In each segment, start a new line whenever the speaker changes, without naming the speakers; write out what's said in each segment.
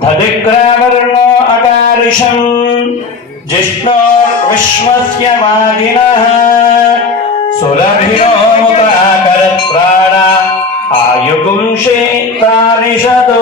धनिग्रावर्णो अकारिषम् जिष्णोर्विश्वस्य मादिनः। सुरभिरोमुदाकरप्राणा आयुपुंशे तारिषतो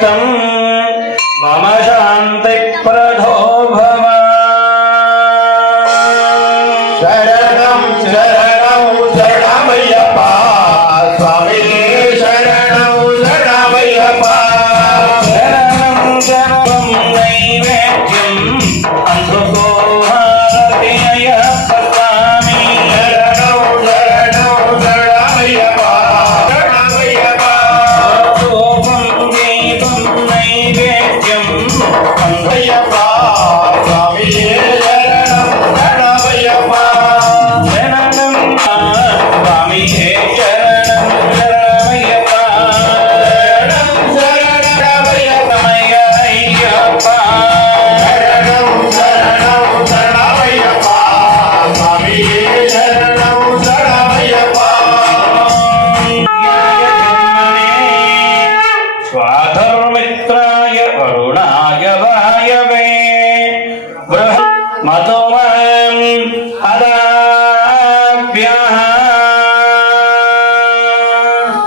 تم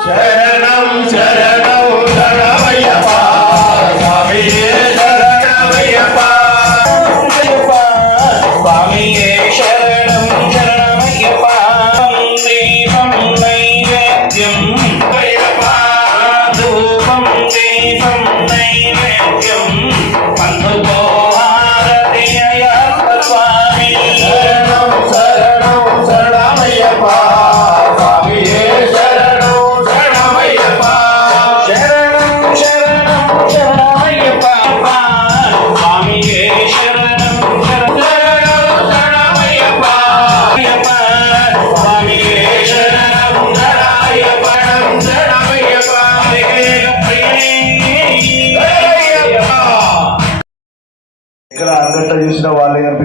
శరణం శరణం శరణం.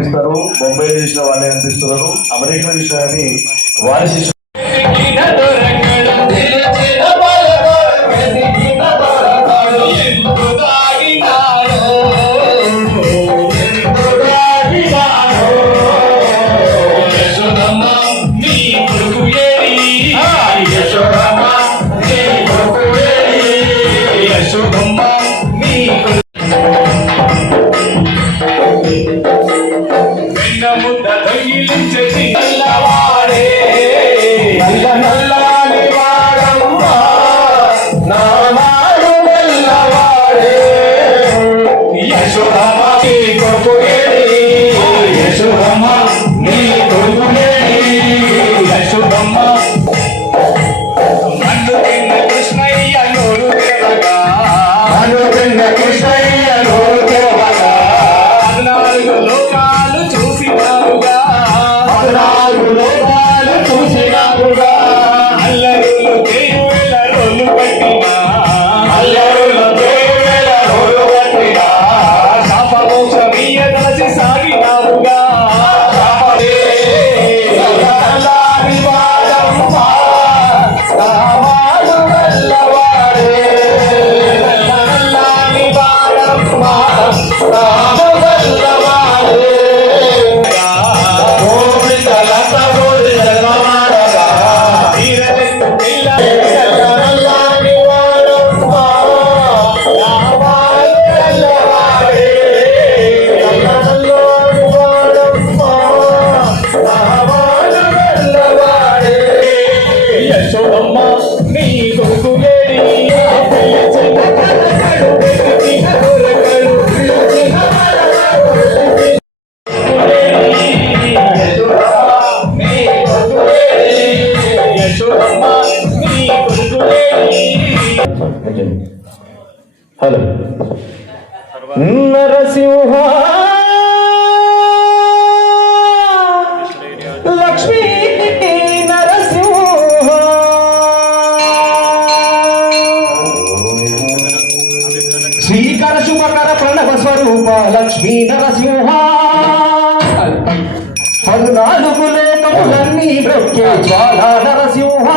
అనిపిస్తారు బొంబాయిలో చూసిన వాళ్ళే అనిపిస్తున్నారు అమెరికాలో చూసిన కానీ వారి
శిష్యులు 16.
నరసింహ. లక్ష్మీ నరసింహ. శ్రీకర శుభకర ప్రణవ స్వరూప లక్ష్మీ నరసింహ. పద్నాలుగు లోకములన్నీ బ్రొక్కే జ్వాలా నరసింహ.